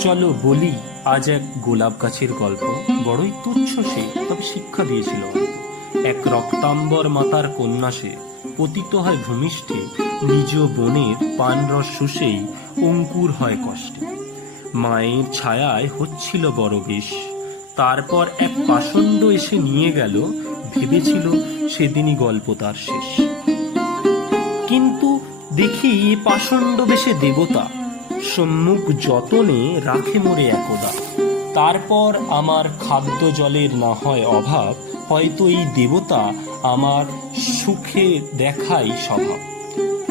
চলো বলি, আজ এক গোলাপ গাছের গল্প। বড়ই তুচ্ছ সে, তবে শিক্ষা দিয়েছিল। এক রক্তাম্বর মাতার কন্যা সে, পতিত হয় ভূমিষ্ঠে, নিজ বনের পানরস শুষেই অঙ্কুর হয় কষ্টে। মায়ের ছায়ায় হচ্ছিল বড় বেশ। তারপর এক পাষণ্ড এসে নিয়ে গেল, ভেবেছিল সেদিনই গল্প তার শেষ। কিন্তু দেখি পাষণ্ড বেশে দেবতা সম্মুখ যতনে রাখে মোরে একদা। তারপর আমার খাদ্য জলের না হয় অভাব, হয়তো এই দেবতা আমার সুখে দেখাই স্বভাব।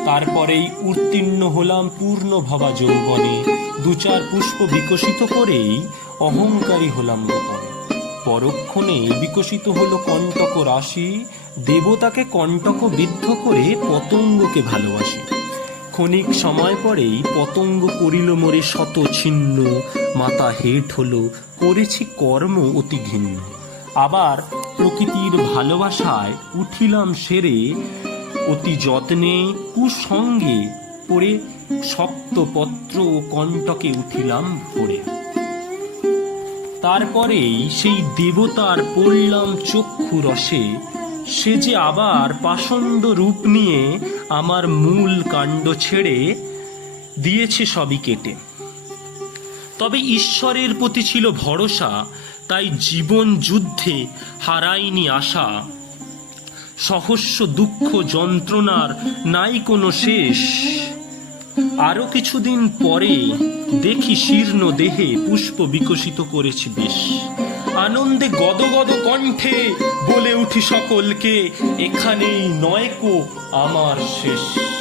তারপরেই উত্তীর্ণ হলাম পূর্ণ ভবা যৌবনে, দু চার পুষ্প বিকশিত করেই অহংকারী হলাম গোপনে। পরক্ষণে বিকশিত হলো কণ্টক রাশি, দেবতাকে কণ্টক বিদ্ধ করে পতঙ্গকে ভালোবাসি। ক্ষণিক সময় পরেই পতঙ্গ করিল মোরে শত ছিন্ন। মাতা হেট হলো, করেছি কর্ম অতি ঘিন্ন। আবার প্রকৃতির ভালোবাসায় উঠিলাম সেরে, অতি যত্নে কুসঙ্গে পড়ে শক্ত পত্র ও কণ্টকে উঠিলাম ভরে। তারপরেই সেই দেবতার পড়লাম চক্ষু রসে সে যে আবার পাষণ্ড রূপ নিয়ে আমার মূল কাণ্ড ছেড়ে দিয়েছে সবই কেটে। তবে ঈশ্বরের প্রতি ছিল ভরসা, তাই জীবন যুদ্ধে হারাইনি আশা। সহস্য দুঃখ যন্ত্রণার নাই কোনো শেষ। আরও কিছুদিন পরে দেখি শীর্ণ দেহে পুষ্প বিকশিত করেছি বেশ। আনন্দে গদগদ কণ্ঠে বলে উঠি সকলকে এখানেই নয়কো আমার শেষ।